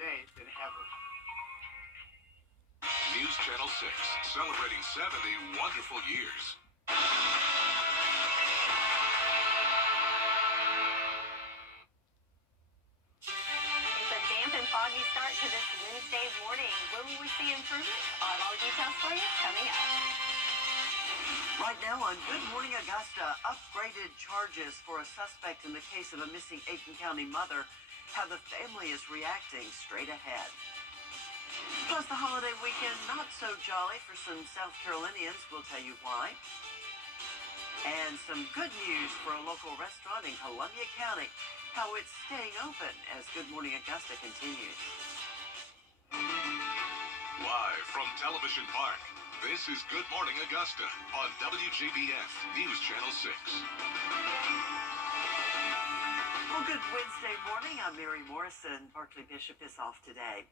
days in heaven. News Channel 6, celebrating 70 wonderful years. It's a damp and foggy start to this Wednesday morning. Will we see improvement? I'll have all the details for you coming up. Right now on Good Morning Augusta, upgraded charges for a suspect in the case of a missing Aiken County mother. How the family is reacting straight ahead. Plus the holiday weekend, not so jolly for some South Carolinians. We'll tell you why. And some good news for a local restaurant in Columbia County. How it's staying open as Good Morning Augusta continues. Live from Television Park, this is Good Morning Augusta on WJBF News Channel 6. Well, good Wednesday morning. I'm Mary Morrison. Barclay Bishop is off today.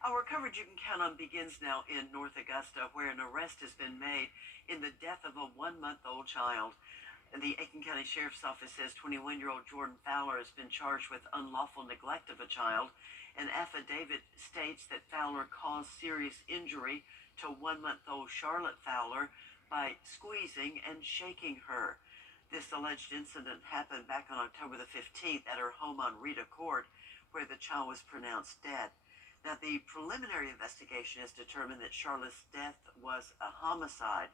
Our coverage you can count on begins now in North Augusta, where an arrest has been made in the death of a 1-month-old child. The Aiken County Sheriff's Office says 21-year-old Jordan Fowler has been charged with unlawful neglect of a child. An affidavit states that Fowler caused serious injury to 1-month-old Charlotte Fowler by squeezing and shaking her. This alleged incident happened back on October the 15th at her home on Rita Court, where the child was pronounced dead. Now, the preliminary investigation has determined that Charlotte's death was a homicide.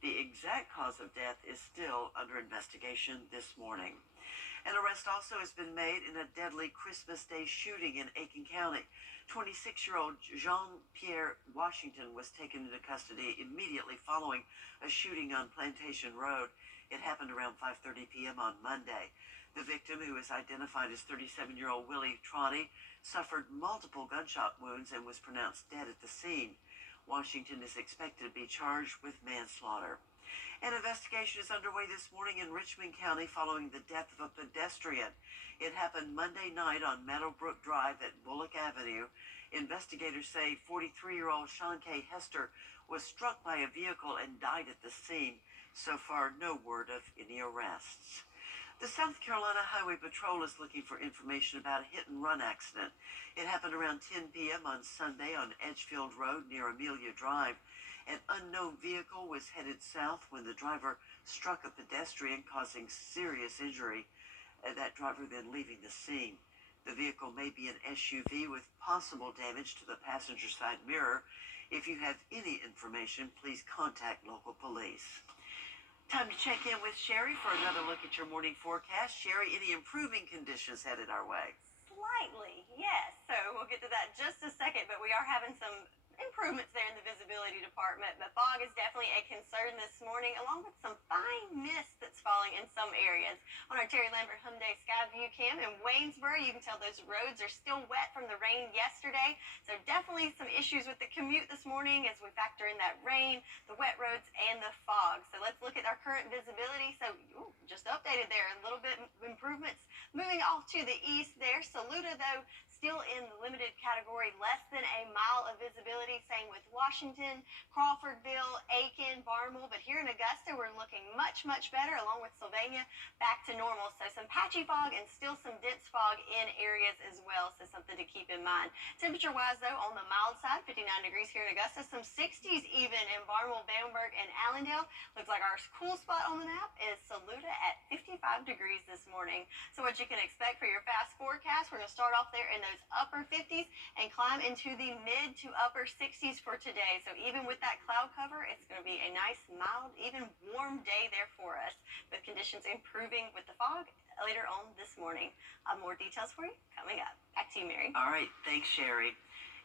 The exact cause of death is still under investigation this morning. An arrest also has been made in a deadly Christmas Day shooting in Aiken County. 26-year-old Jean-Pierre Washington was taken into custody immediately following a shooting on Plantation Road. It happened around 5:30 p.m. on Monday. The victim, who is identified as 37-year-old Willie Trotty, suffered multiple gunshot wounds and was pronounced dead at the scene. Washington is expected to be charged with manslaughter. An investigation is underway this morning in Richmond County following the death of a pedestrian. It happened Monday night on Meadowbrook Drive at Bullock Avenue. Investigators say 43-year-old Sean K. Hester was struck by a vehicle and died at the scene. So far, no word of any arrests. The South Carolina Highway Patrol is looking for information about a hit-and-run accident. It happened around 10 p.m. on Sunday on Edgefield Road near Amelia Drive. An unknown vehicle was headed south when the driver struck a pedestrian, causing serious injury. That driver then leaving the scene. The vehicle may be an SUV with possible damage to the passenger side mirror. If you have any information, please contact local police. Time to check in with Sherry for another look at your morning forecast. Sherry, any improving conditions headed our way? Slightly, yes. So we'll get to that in just a second, but we are having some improvements there in the visibility department. But fog is definitely a concern this morning, along with some fine mist that's falling in some areas. On our Terry Lambert Hyundai Skyview cam in Waynesboro, you can tell those roads are still wet from the rain yesterday. So definitely some issues with the commute this morning as we factor in that rain, the wet roads, and the fog. So let's look at our current visibility. So just updated there, a little bit improvements. Moving off to the east there, Saluda, though, still in the limited category, less than a mile of visibility. Same with Washington, Crawfordville, Aiken, Barnwell. But here in Augusta, we're looking much, much better, along with Sylvania, back to normal. So some patchy fog and still some dense fog in areas as well. So something to keep in mind. Temperature-wise, though, on the mild side, 59 degrees here in Augusta. Some 60s even in Barnwell, Bamberg, and Allendale. Looks like our cool spot on the map is Saluda at 55 degrees this morning. So what you can expect for your fast forecast, we're going to start off there in those upper 50s and climb into the mid to upper 60s for today. So even with that cloud cover, it's going to be a nice, mild, even warm day there for us, with conditions improving with the fog later on this morning. More details for you coming up. Back to you, Mary. All right, thanks, Sherry.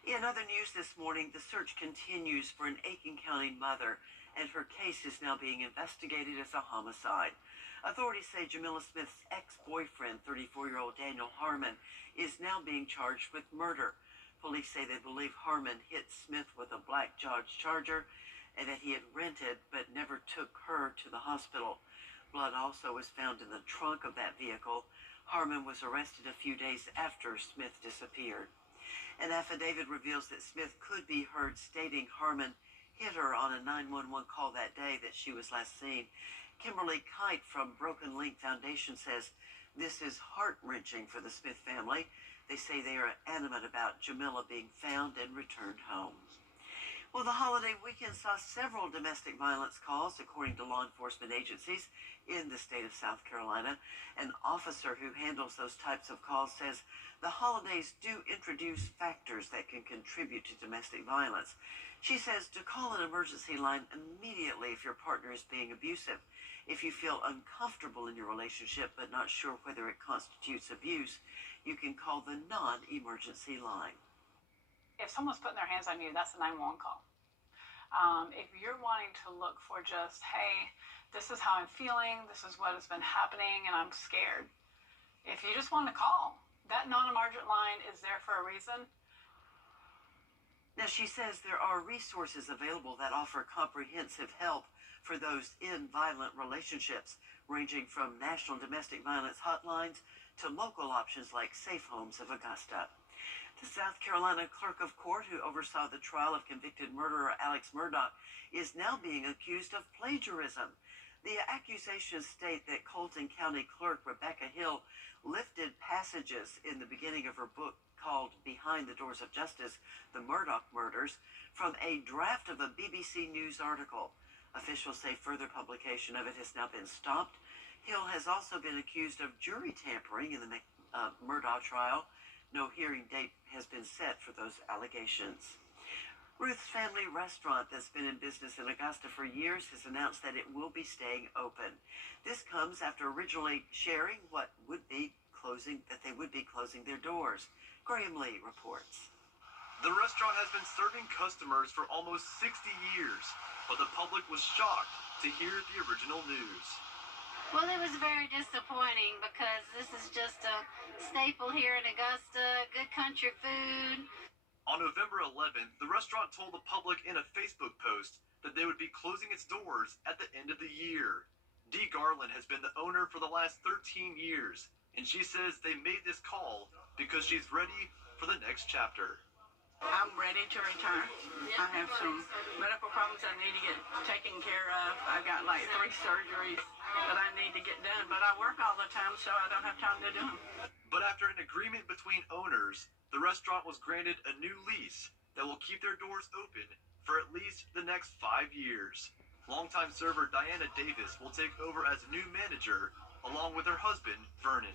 In other news this morning, the search continues for an Aiken County mother, and her case is now being investigated as a homicide. Authorities say Jamila Smith's ex-boyfriend, 34-year-old Daniel Harmon, is now being charged with murder. Police say they believe Harmon hit Smith with a black Dodge Charger and that he had rented but never took her to the hospital. Blood also was found in the trunk of that vehicle. Harmon was arrested a few days after Smith disappeared. An affidavit reveals that Smith could be heard stating Harmon hit her on a 911 call that day that she was last seen. Kimberly Kite from Broken Link Foundation says this is heart-wrenching for the Smith family. They say they are adamant about Jamila being found and returned home. Well, the holiday weekend saw several domestic violence calls, according to law enforcement agencies in the state of South Carolina. An officer who handles those types of calls says the holidays do introduce factors that can contribute to domestic violence. She says to call an emergency line immediately if your partner is being abusive. If you feel uncomfortable in your relationship but not sure whether it constitutes abuse, you can call the non-emergency line. If someone's putting their hands on you, that's a 911 call. If you're wanting to look for just, hey, this is how I'm feeling, this is what has been happening, and I'm scared. If you just want to call, that non-emergent line is there for a reason. Now, she says there are resources available that offer comprehensive help for those in violent relationships, ranging from national domestic violence hotlines to local options like Safe Homes of Augusta. The South Carolina clerk of court who oversaw the trial of convicted murderer Alex Murdaugh is now being accused of plagiarism. The accusations state that Colton County Clerk Rebecca Hill lifted passages in the beginning of her book called Behind the Doors of Justice, The Murdaugh Murders, from a draft of a BBC News article. Officials say further publication of it has now been stopped. Hill has also been accused of jury tampering in the Murdaugh trial. No hearing date has been set for those allegations. Ruth's Family Restaurant, that's been in business in Augusta for years, has announced that it will be staying open. This comes after originally sharing that they would be closing their doors. Graham Lee reports. The restaurant has been serving customers for almost 60 years, but the public was shocked to hear the original news. Well, it was very disappointing because this is just a staple here in Augusta, good country food. On November 11th, the restaurant told the public in a Facebook post that they would be closing its doors at the end of the year. Dee Garland has been the owner for the last 13 years, and she says they made this call because she's ready for the next chapter. I'm ready to return. I have some medical problems I need to get taken care of. I've got like 3 surgeries that I need to get done, but I work all the time, so I don't have time to do them. But after an agreement between owners, the restaurant was granted a new lease that will keep their doors open for at least the next 5 years. Longtime server Diana Davis will take over as new manager, along with her husband, Vernon.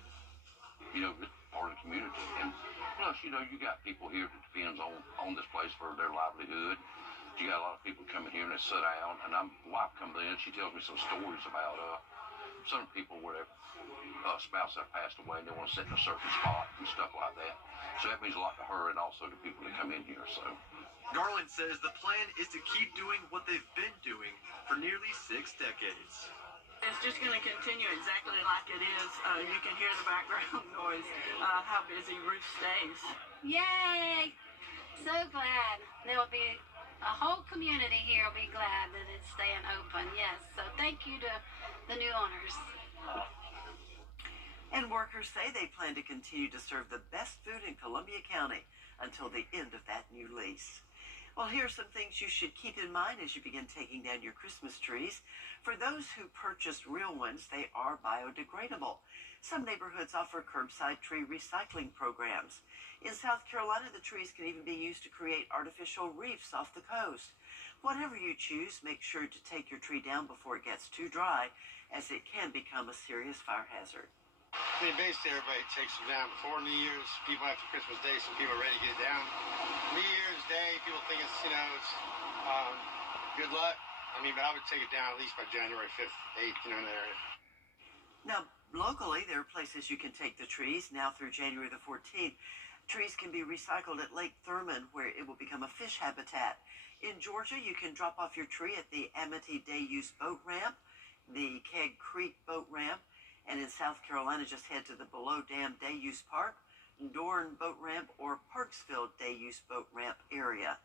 You know, it's part of the community. And plus, you know, you got people here that depends on this place for their livelihood. You got a lot of people coming here and they sit down, and wife comes in, she tells me some stories about some people where their spouse have passed away and they want to sit in a certain spot and stuff like that. So that means a lot to her and also to people that come in here. So Garland says the plan is to keep doing what they've been doing for nearly 6 decades. It's just going to continue exactly like it is. You can hear the background noise, how busy Ruth stays. Yay! So glad. There will be a whole community here will be glad that it's staying open. Yes. So thank you to the new owners. And workers say they plan to continue to serve the best food in Columbia County until the end of that new lease. Well, here are some things you should keep in mind as you begin taking down your Christmas trees. For those who purchased real ones, they are biodegradable. Some neighborhoods offer curbside tree recycling programs. In South Carolina, the trees can even be used to create artificial reefs off the coast. Whatever you choose, make sure to take your tree down before it gets too dry, as it can become a serious fire hazard. I mean, basically everybody takes them down before New Year's. People after Christmas Day, some people are ready to get it down. New Year's Day, people think it's, it's good luck. I mean, but I would take it down at least by January 5th, 8th, in that area. Now, locally, there are places you can take the trees now through January the 14th. Trees can be recycled at Lake Thurman, where it will become a fish habitat. In Georgia, you can drop off your tree at the Amity Day-Use Boat Ramp, the Keg Creek Boat Ramp, and in South Carolina, just head to the Below Dam Day-Use Park, Dorn Boat Ramp, or Parksville Day-Use Boat Ramp area.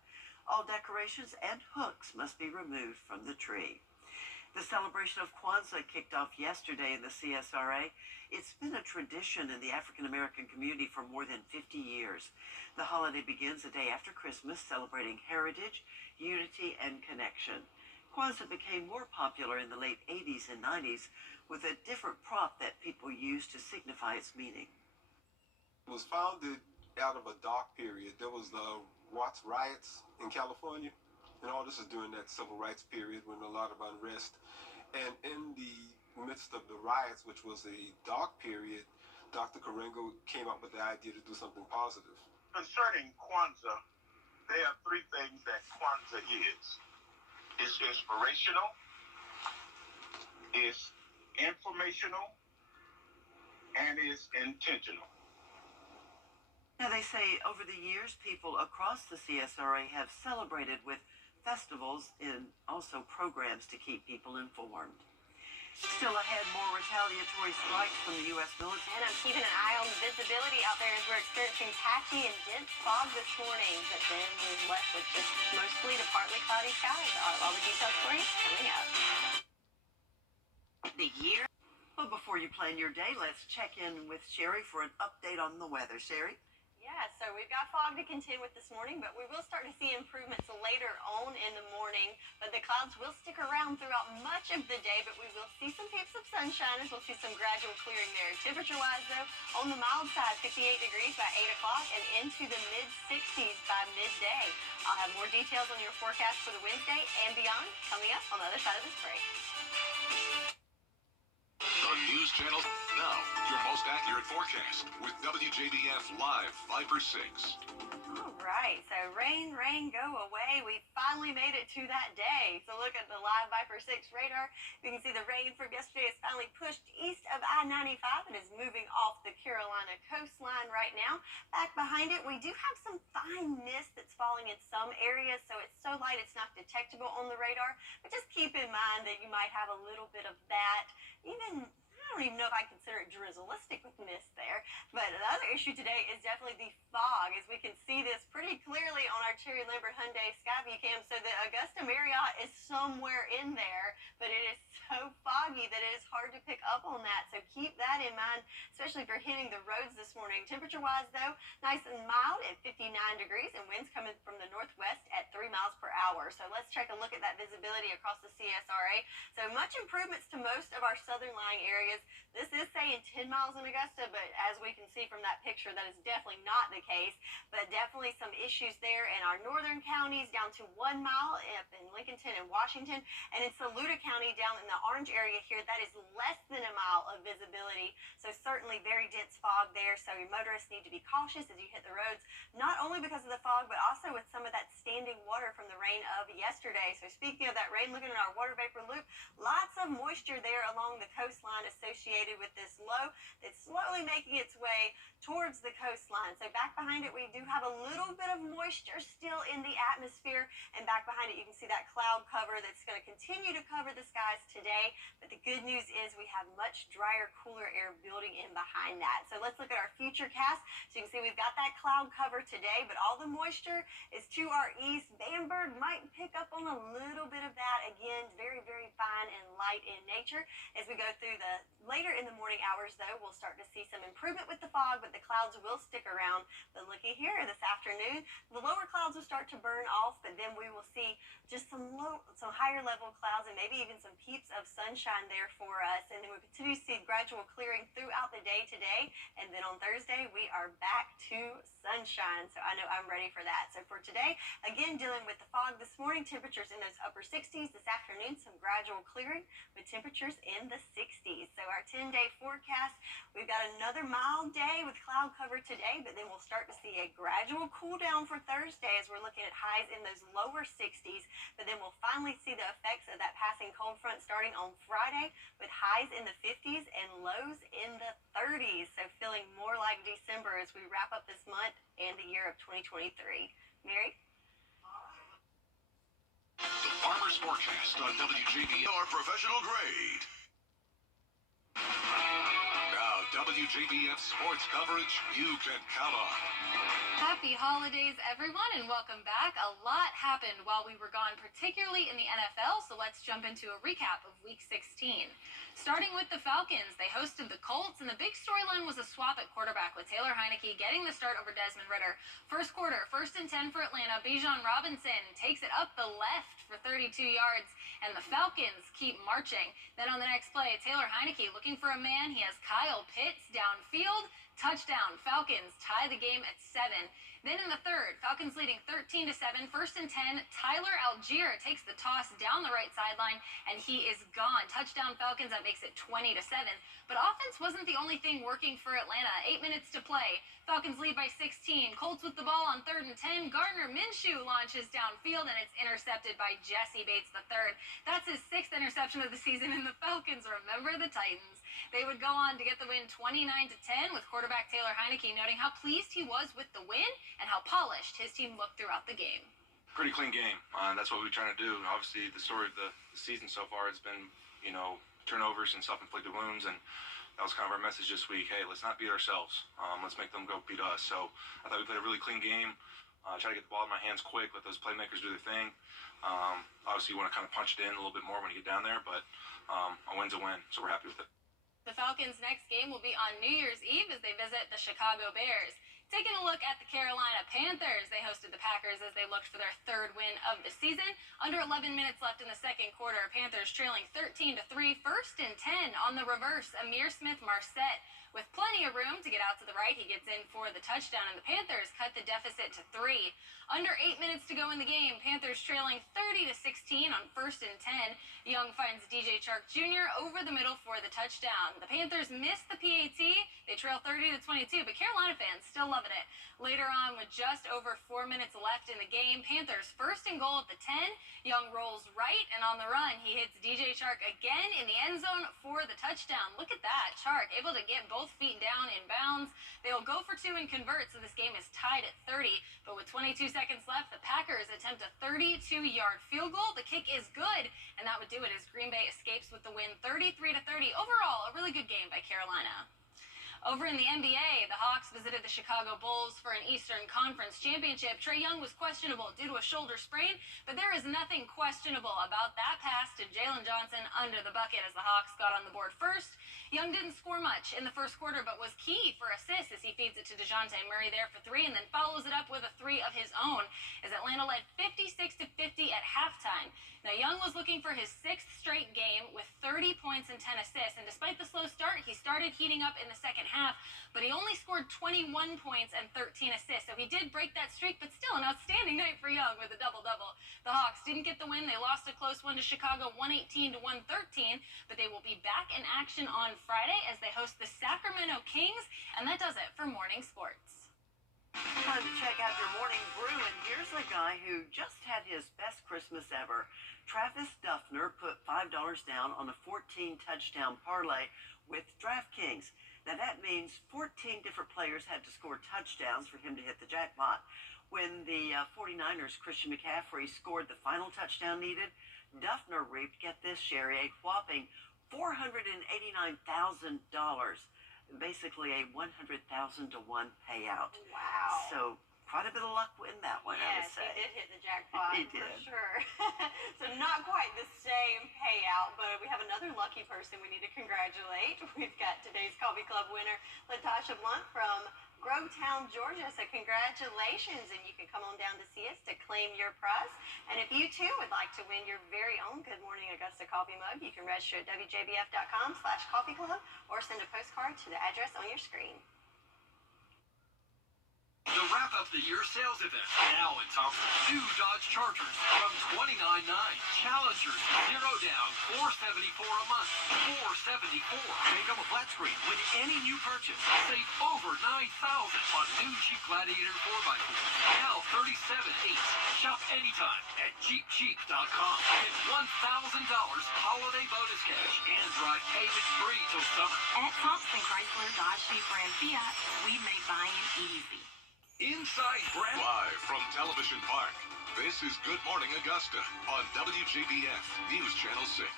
All decorations and hooks must be removed from the tree. The celebration of Kwanzaa kicked off yesterday in the CSRA. It's been a tradition in the African American community for more than 50 years. The holiday begins a day after Christmas, celebrating heritage, unity, and connection. Kwanzaa became more popular in the late 80s and 90s with a different prop that people used to signify its meaning. It was founded out of a dark period. There was the Watts riots in California, and all this is during that civil rights period when a lot of unrest. And in the midst of the riots, which was a dark period, Dr. Karenga came up with the idea to do something positive. Concerning Kwanzaa, there are three things that Kwanzaa is. It's inspirational, it's informational, and it's intentional. Now, they say over the years, people across the CSRA have celebrated with festivals and also programs to keep people informed. Still ahead, more retaliatory strikes from the U.S. military. And I'm keeping an eye on the visibility out there as we're experiencing patchy and dense fog this morning. But then we're left with just mostly to partly cloudy skies. All the details for you coming up. The year. But before you plan your day, let's check in with Sherry for an update on the weather. Sherry? Yeah, so we've got fog to contend with this morning, but we will start to see improvements later on in the morning. But the clouds will stick around throughout much of the day, but we will see some peeps of sunshine as we'll see some gradual clearing there. Temperature-wise, though, on the mild side, 58 degrees by 8 o'clock and into the mid-60s by midday. I'll have more details on your forecast for the Wednesday and beyond coming up on the other side of this break. The News Channel. Now, your most accurate forecast with WJBF Live Viper 6. All right, so rain, go away. We finally made it to that day. So look at the live Viper 6 radar. You can see the rain from yesterday is finally pushed east of I-95 and is moving off the Carolina coastline right now. Back behind it, we do have some fine mist that's falling in some areas, so it's so light it's not detectable on the radar. But just keep in mind that you might have a little bit of that. Even I don't even know if I consider it drizzleistic with mist there. But the other issue today is definitely the fog, as we can see this pretty clearly on our Cherry Lambert Hyundai Skyview cam. So the Augusta Marriott is somewhere in there, but it is so foggy that it is hard to pick up on that. So keep that in mind, especially if you're hitting the roads this morning. Temperature-wise, though, nice and mild at 59 degrees, and winds coming from the northwest at 3 miles per hour. So let's take a look at that visibility across the CSRA. So much improvements to most of our southern lying areas. This is saying 10 miles in Augusta, but as we can see from that picture, that is definitely not the case. But definitely some issues there in our northern counties, down to 1 mile up in Lincolnton and Washington, and in Saluda County down in the orange area here, that is less than a mile of visibility. So certainly very dense fog there. So your motorists need to be cautious as you hit the roads, not only because of the fog, but also with some of that standing water from the rain of yesterday. So speaking of that rain, looking at our water vapor loop, lots of moisture there along the coastline associated with this low that's slowly making its way towards the coastline. So back behind it, we do have a little bit of moisture still in the atmosphere, and back behind it, you can see that cloud cover that's going to continue to cover the skies today. But the good news is we have much drier, cooler air building in behind that. So let's look at our future cast. So you can see we've got that cloud cover today, but all the moisture is to our east. Bamberg might pick up on a little bit of that. Again, very, very fine and light in nature. As we go through the later in the morning hours, though, we'll start to see some improvement with the fog, but the clouds will stick around. But looky here, this afternoon, the lower clouds will start to burn off, but then we will see just some higher level clouds and maybe even some peeps of sunshine there for us. And then we continue to see gradual clearing throughout the day today. And then on Thursday, we are back to sunshine. So I know I'm ready for that. So for today, again, dealing with the fog this morning, temperatures in those upper 60s. This afternoon, some gradual clearing with temperatures in the 60s. So our 10-day forecast, we've got another mild day with cloud cover today, but then we'll start to see a gradual cool down for Thursday as we're looking at highs in those lower 60s. But then we'll finally see the effects of that passing cold front starting on Friday with highs in the 50s and lows in the 30s. So feeling more like December as we wrap up this month and the year of 2023. Mary? The Farmer's Forecast on WJBF are professional grade. Now, WJBF sports coverage you can count on. Happy holidays, everyone, and welcome back. A lot happened while we were gone, particularly in the NFL, so let's jump into a recap of Week 16. Starting with the Falcons, they hosted the Colts, and the big storyline was a swap at quarterback with Taylor Heineke getting the start over Desmond Ridder. First quarter, 1st and 10 for Atlanta. Bijan Robinson takes it up the left for 32 yards, and the Falcons keep marching. Then on the next play, Taylor Heineke looking for a man. He has Kyle Pitts downfield. Touchdown. Falcons tie the game at 7. Then in the third, Falcons leading 13-7, 1st and 10. Tyler Algier takes the toss down the right sideline, and he is gone. Touchdown Falcons, that makes it 20-7. But offense wasn't the only thing working for Atlanta. 8 minutes to play. Falcons lead by 16. Colts with the ball on 3rd and 10. Gardner Minshew launches downfield, and it's intercepted by Jesse Bates III. That's his 6th interception of the season, and the Falcons remember the Titans. They would go on to get the win 29-10, with quarterback Taylor Heineke noting how pleased he was with the win and how polished his team looked throughout the game. Pretty clean game. That's what we're trying to do. Obviously, the story of the season so far has been, turnovers and self-inflicted wounds, and that was kind of our message this week. Hey, let's not beat ourselves. Let's make them go beat us. So I thought we played a really clean game. Try to get the ball in my hands quick, let those playmakers do their thing. Obviously, you want to kind of punch it in a little bit more when you get down there, but a win's a win, so we're happy with it. The Falcons' next game will be on New Year's Eve as they visit the Chicago Bears. Taking a look at the Carolina Panthers, they hosted the Packers as they looked for their 3rd win of the season. Under 11 minutes left in the second quarter, Panthers trailing 13-3, 1st and 10 on the reverse. Amir Smith-Marset with plenty of room to get out to the right. He gets in for the touchdown, and the Panthers cut the deficit to 3. Under 8 minutes to go in the game, Panthers trailing 30-16 on 1st and 10. Young finds DJ Chark Jr. over the middle for the touchdown. The Panthers missed the PAT. They trail 30-22, but Carolina fans still loving it. Later on, with just over 4 minutes left in the game, Panthers 1st and goal at the 10. Young rolls right, and on the run, he hits DJ Chark again in the end zone for the touchdown. Look at that. Chark able to get both feet down in bounds. They'll go for 2 and convert, so this game is tied at 30. But with 22 seconds left, the Packers attempt a 32-yard field goal. The kick is good, and that would do it as Green Bay escapes with the win 33-30. Overall, a really good game by Carolina. Over in the NBA, the Hawks visited the Chicago Bulls for an Eastern Conference championship. Trae Young was questionable due to a shoulder sprain, but there is nothing questionable about that pass to Jalen Johnson under the bucket as the Hawks got on the board first. Young didn't score much in the first quarter, but was key for assists as he feeds it to DeJounte Murray there for 3, and then follows it up with a 3 of his own as Atlanta led 56-50 at halftime. Now, Young was looking for his 6th straight game with 30 points and 10 assists, and despite the slow start, he started heating up in the second half, but he only scored 21 points and 13 assists, so he did break that streak, but still an outstanding night for Young with a double-double. The Hawks didn't get the win. They lost a close one to Chicago, 118-113, but they will be back in action on Friday as they host the Sacramento Kings, and that does it for Morning Sports. Time to check out your morning brew, and here's a guy who just had his best Christmas ever. Travis Duffner put $5 down on a 14-touchdown parlay with DraftKings. Now that means 14 different players had to score touchdowns for him to hit the jackpot. When the 49ers' Christian McCaffrey scored the final touchdown needed, Duffner reaped, get this, Sherry, a whopping $489,000. Basically a 100,000 to 1 payout. Wow. So quite a bit of luck in that one, I would Yes, say. he did hit the jackpot. He for did. sure. So not quite the same payout, but we have another lucky person we need to congratulate. We've got today's Coffee Club winner, Latasha Blunt from Grovetown, Georgia. So congratulations, and you can come on down to see us to claim your prize. And if you too would like to win your very own Good Morning Augusta coffee mug, you can register at WJBF.com/coffee club or send a postcard to the address on your screen. The wrap-up the year sales event now in Thompson. New Dodge Chargers from $29.9. Challengers 0 down, $474 a month. $474. Make them a flat screen with any new purchase. Save over $9,000 on new Jeep Gladiator 4x4. Now $37.8. Shop anytime at JeepCheap.com. Get $1,000 holiday bonus cash and drive payment free till summer. At Thompson Chrysler Dodge Jeep Ram Fiat, we made buying easy. Inside Brand. Live from Television Park, this is Good Morning Augusta on WJBF News Channel 6.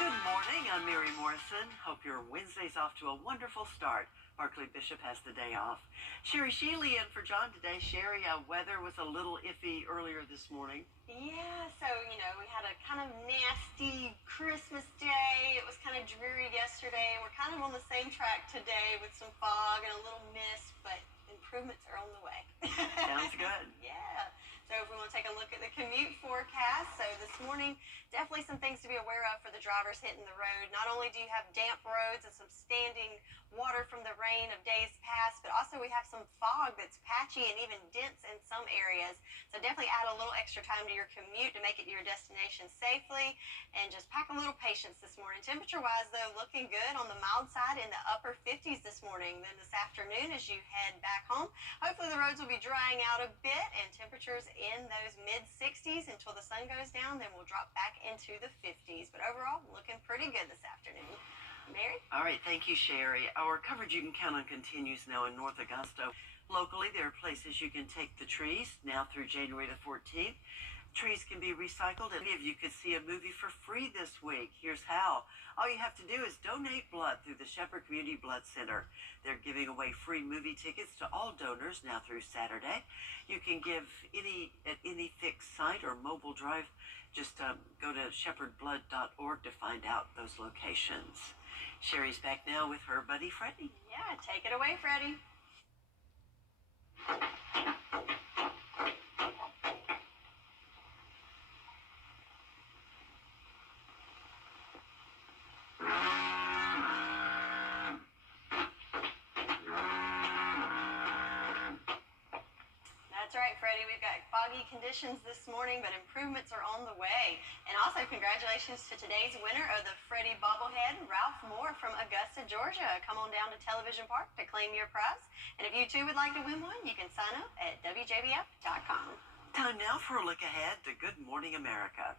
Good morning, I'm Mary Morrison. Hope your Wednesday's off to a wonderful start. Barclay Bishop has the day off. Sherry Sheely in for John today. Sherry, weather was a little iffy earlier this morning. Yeah, so, we had a kind of nasty Christmas day. It was kind of dreary yesterday. We're kind of on the same track today with some fog and a little mist, but improvements are on the way. Sounds good. Yeah. So So if we want to take a look at the commute forecast, so this morning, definitely some things to be aware of for the drivers hitting the road. Not only do you have damp roads and some standing water from the rain of days past, but also we have some fog that's patchy and even dense in some areas. So definitely add a little extra time to your commute to make it to your destination safely, and just pack a little patience this morning. Temperature-wise, though, looking good on the mild side in the upper 50s this morning. Then this afternoon, as you head back home, hopefully the roads will be drying out a bit and temperatures in those mid-60s until the sun goes down. Then we'll drop back into the 50s. But overall, looking pretty good this afternoon. Mary? All right, thank you, Sherry. Our coverage you can count on continues now in North Augusta. Locally, there are places you can take the trees now through January the 14th. Trees can be recycled, and many of you could see a movie for free this week. Here's how. All you have to do is donate blood through the Shepherd Community Blood Center. They're giving away free movie tickets to all donors now through Saturday. You can give at any fixed site or mobile drive. Just go to shepherdblood.org to find out those locations. Sherry's back now with her buddy Freddie. Yeah, take it away, Freddie. That's right, Freddie. We've got foggy conditions this morning, but improvements are on the way. And also, congratulations to today's winner of the Freddie bobblehead, Ralph Moore from Augusta, Georgia. Come on down to Television Park to claim your prize. And if you too would like to win one, you can sign up at WJBF.com. Time now for a look ahead to Good Morning America.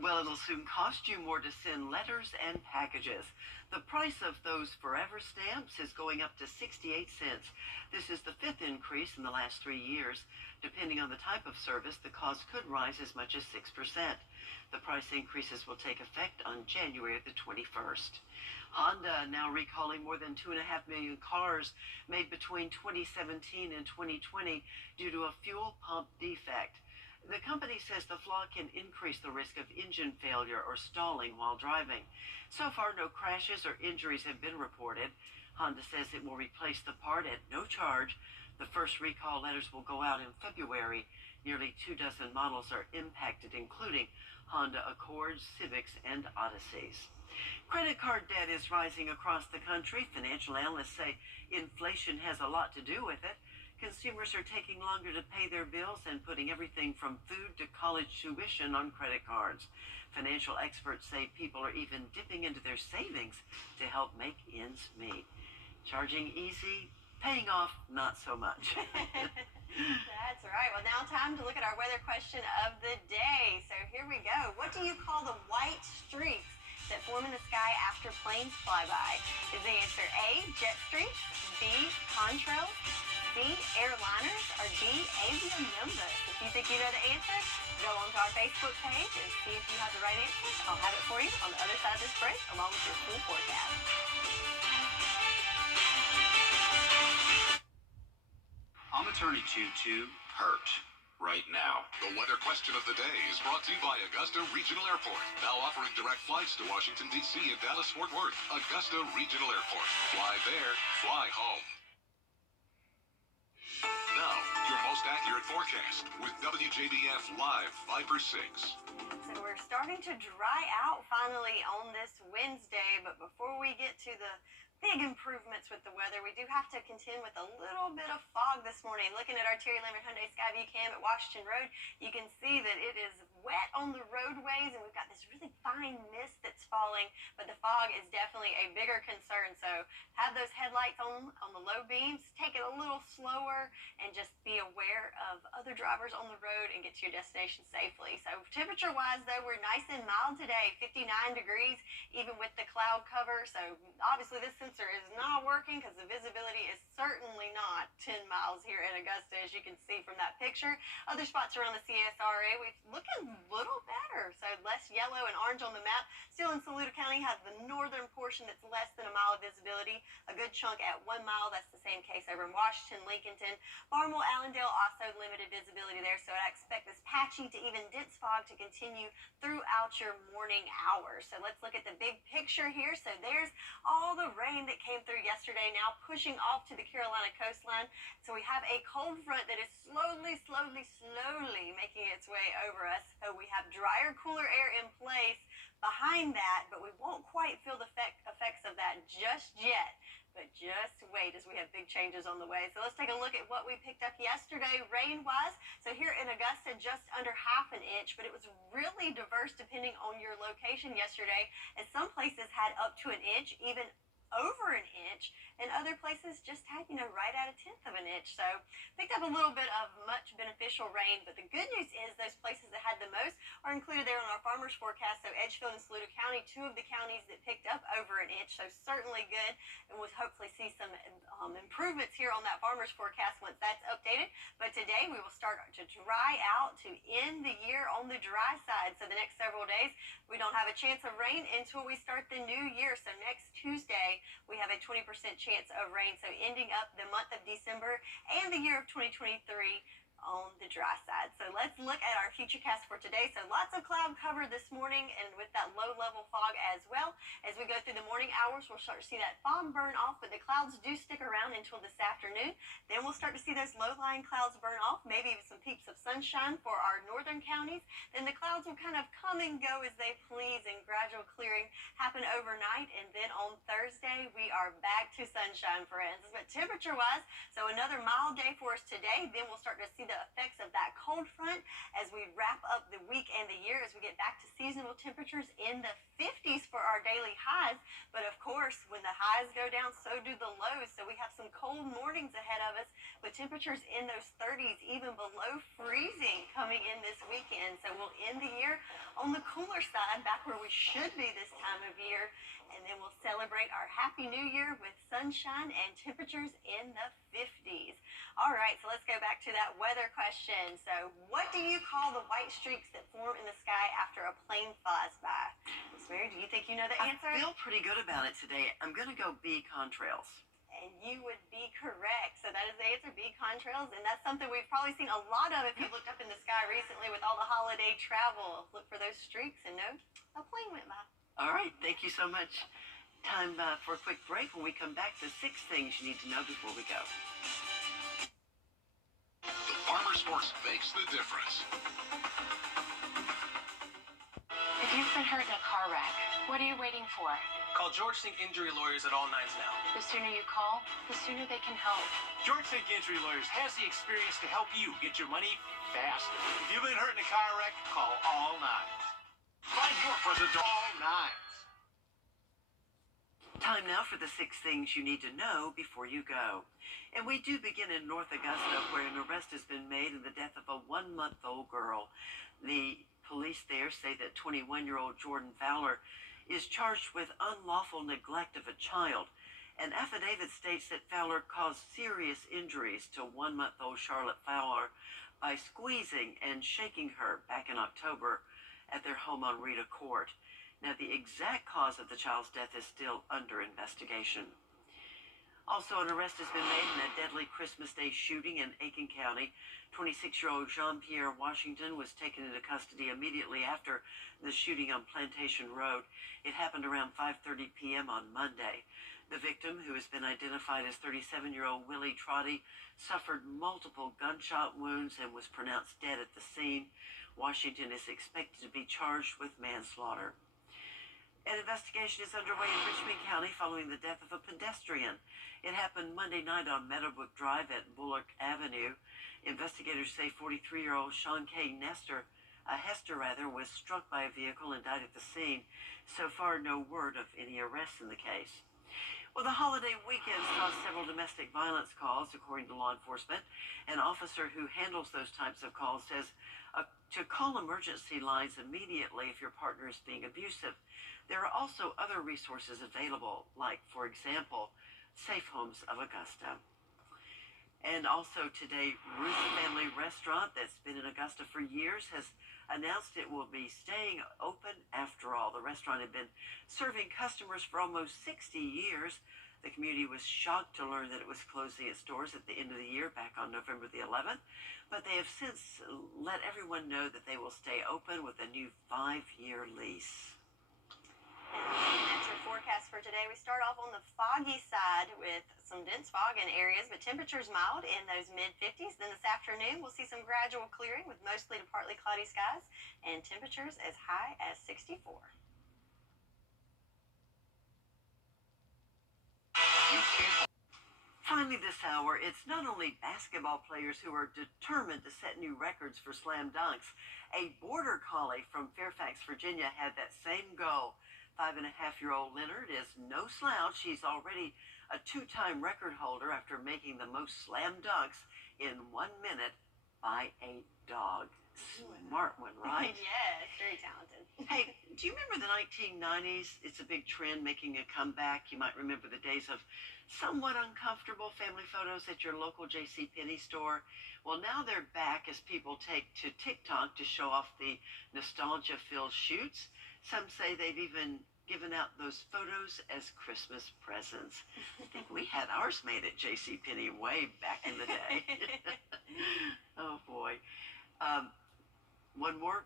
Well, it'll soon cost you more to send letters and packages. The price of those forever stamps is going up to 68 cents. This is the 5th increase in the last 3 years. Depending on the type of service, the cost could rise as much as 6%. The price increases will take effect on January the 21st. Honda now recalling more than 2.5 million cars made between 2017 and 2020 due to a fuel pump defect. The company says the flaw can increase the risk of engine failure or stalling while driving. So far, no crashes or injuries have been reported. Honda says it will replace the part at no charge. The first recall letters will go out in February. Nearly 24 models are impacted, including Honda Accords, Civics, and Odysseys. Credit card debt is rising across the country. Financial analysts say inflation has a lot to do with it. Consumers are taking longer to pay their bills and putting everything from food to college tuition on credit cards. Financial experts say people are even dipping into their savings to help make ends meet. Charging easy, paying off not so much. That's right. Well, now time to look at our weather question of the day. So here we go. What do you call the white streaks that form in the sky after planes fly by? Is the answer A, jet streaks, B, contrails, C, airliners, or D, avionimbus? If you think you know the answer, go onto our Facebook page and see if you have the right answer. I'll have it for you on the other side of this break, along with your full forecast. I'm attorney Tutu Hurt right now. The weather question of the day is brought to you by Augusta Regional Airport. Now offering direct flights to Washington, D.C. and Dallas-Fort Worth. Augusta Regional Airport. Fly there, fly home. Now, your most accurate forecast with WJBF Live Viper 6. So we're starting to dry out finally on this Wednesday, but before we get to the big improvements with the weather, we do have to contend with a little bit of fog this morning. Looking at our Terry Lambert Hyundai Skyview cam at Washington Road, you can see that it is wet on the roadways, and we've got this really fine mist that's falling, but the fog is definitely a bigger concern. So have those headlights on the low beams, take it a little slower, and just be aware of other drivers on the road and get to your destination safely. So temperature-wise, though, we're nice and mild today, 59 degrees, even with the cloud cover. So obviously this sensor is not working because the visibility is certainly not 10 miles here in Augusta, as you can see from that picture. Other spots around the CSRA, we're looking a little better. So less yellow and orange on the map. Still in Saluda County, has the northern portion that's less than a mile of visibility. A good chunk at 1 mile. That's the same case over in Washington, Lincolnton. Farmville, Allendale, also limited visibility there. So I expect this patchy to even dense fog to continue throughout your morning hours. So let's look at the big picture here. So there's all the rain that came through yesterday now pushing off to the Carolina coastline. So we have a cold front that is slowly making its way over us. So we have drier, cooler air in place behind that, but we won't quite feel the effects of that just yet. But just wait, as we have big changes on the way. So let's take a look at what we picked up yesterday rain-wise. So here in Augusta, just under half an inch, but it was really diverse depending on your location yesterday, as some places had up to an inch, even over an inch, and other places just had, right at a tenth of an inch. So picked up a little bit of much beneficial rain, but the good news is those places that had the most are included there on our farmers forecast. So Edgefield and Saluda County, two of the counties that picked up over an inch, so certainly good, and we'll hopefully see some improvements here on that farmers forecast once that's updated. But today we will start to dry out to end the year on the dry side. So the next several days we don't have a chance of rain until we start the new year. So next Tuesday we have a 20% chance of rain. So ending up the month of December and the year of 2023 on the dry side. So let's look at our futurecast for today. So lots of cloud cover this morning, and with that low level fog as well. As we go through the morning hours, we'll start to see that fog burn off, but the clouds do stick around until this afternoon. Then we'll start to see those low-lying clouds burn off, maybe even some peeps of sunshine for our northern counties. Then the clouds will kind of come and go as they please, and gradual clearing happen overnight. And then on Thursday, we are back to sunshine, friends. But temperature-wise, so another mild day for us today. Then we'll start to see the effects of that cold front as we wrap up the week and the year, as we get back to seasonal temperatures in the 50s for our daily highs. But of course, when the highs go down, so do the lows. So we have some cold mornings ahead of us with temperatures in those 30s, even below freezing coming in this weekend. So we'll end the year on the cooler side, back where we should be this time of year. And then we'll celebrate our Happy New Year with sunshine and temperatures in the 50s. All right, so let's go back to that weather question. So what do you call the white streaks that form in the sky after a plane flies by? Miss Mary, do you think you know the answer? I feel pretty good about it today. I'm going to go B, contrails. And you would be correct. So that is the answer, B, contrails. And that's something we've probably seen a lot of if you looked up in the sky recently with all the holiday travel. Look for those streaks and know a plane went by. All right, thank you so much. Time for a quick break. When we come back, the 6 things you need to know before we go. The Farmer's Force makes the difference. If you've been hurt in a car wreck, what are you waiting for? Call George Sink Injury Lawyers at all nines now. The sooner you call, the sooner they can help. George Sink Injury Lawyers has the experience to help you get your money faster. If you've been hurt in a car wreck, call all nines. Find your present all nines. Time now for the 6 things you need to know before you go. And we do begin in North Augusta, where an arrest has been made in the death of a 1-month-old girl. The police there say that 21-year-old Jordan Fowler is charged with unlawful neglect of a child. An affidavit states that Fowler caused serious injuries to 1-month-old Charlotte Fowler by squeezing and shaking her back in October at their home on Rita Court. Now, the exact cause of the child's death is still under investigation. Also, an arrest has been made in a deadly Christmas Day shooting in Aiken County. 26-year-old Jean-Pierre Washington was taken into custody immediately after the shooting on Plantation Road. It happened around 5:30 p.m. on Monday. The victim, who has been identified as 37-year-old Willie Trotty, suffered multiple gunshot wounds and was pronounced dead at the scene. Washington is expected to be charged with manslaughter. An investigation is underway in Richmond County following the death of a pedestrian. It happened Monday night on Meadowbrook Drive at Bullock Avenue. Investigators say 43-year-old Sean K. Hester was struck by a vehicle and died at the scene. So far, no word of any arrests in the case. Well, Well, the holiday weekend saw several domestic violence calls, according to law enforcement. An officer who handles those types of calls says to call emergency lines immediately if your partner is being abusive. There are also other resources available, like, for example, Safe Homes of Augusta. And also today, Ruth's Family Restaurant, that's been in Augusta for years, has announced it will be staying open after all. The restaurant had been serving customers for almost 60 years. The community was shocked to learn that it was closing its doors at the end of the year, back on November the 11th. But they have since let everyone know that they will stay open with a new 5-year lease. And looking at your forecast for today, we start off on the foggy side with some dense fog in areas, but temperatures mild in those mid-50s. Then this afternoon, we'll see some gradual clearing with mostly to partly cloudy skies and temperatures as high as 64. Finally this hour, it's not only basketball players who are determined to set new records for slam dunks. A border collie from Fairfax, Virginia had that same goal. 5.5-year-old Leonard is no slouch. He's already a 2-time record holder after making the most slam dunks in 1 minute by a dog. Smart one, right? Yes, very talented. Hey, do you remember the 1990s? It's a big trend making a comeback. You might remember the days of somewhat uncomfortable family photos at your local JCPenney store. Well, now they're back as people take to TikTok to show off the nostalgia-filled shoots. Some say they've even given out those photos as Christmas presents. I think we had ours made at JCPenney way back in the day. Oh, boy. One more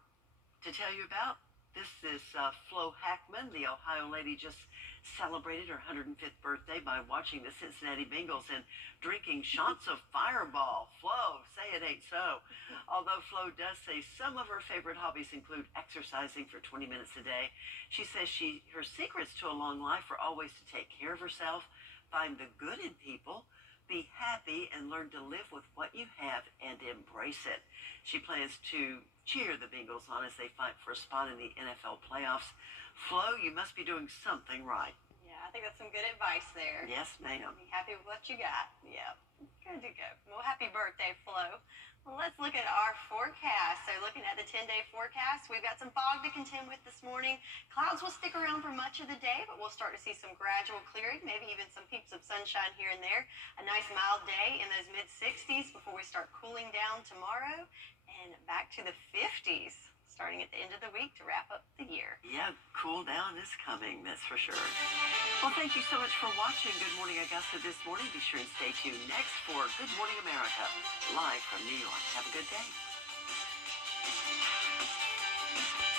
to tell you about. This is Flo Hackman. The Ohio lady just celebrated her 105th birthday by watching the Cincinnati Bengals and drinking shots of Fireball. Flo, say it ain't so. Although Flo does say some of her favorite hobbies include exercising for 20 minutes a day, she says her secrets to a long life are always to take care of herself, find the good in people, be happy, and learn to live with what you have and embrace it. She plans to cheer the Bengals on as they fight for a spot in the NFL playoffs. Flo, you must be doing something right. Yeah, I think that's some good advice there. Yes, ma'am. Be happy with what you got. Yep. Good to go. Well, happy birthday, Flo. Well, let's look at our forecast. So looking at the 10-day forecast, we've got some fog to contend with this morning. Clouds will stick around for much of the day, but we'll start to see some gradual clearing, maybe even some peeps of sunshine here and there. A nice mild day in those mid-60s before we start cooling down tomorrow and back to the 50s starting at the end of the week to wrap up the year. Yeah, cool down is coming, that's for sure. Well, thank you so much for watching Good Morning Augusta this morning. Be sure and stay tuned next for Good Morning America, live from New York. Have a good day.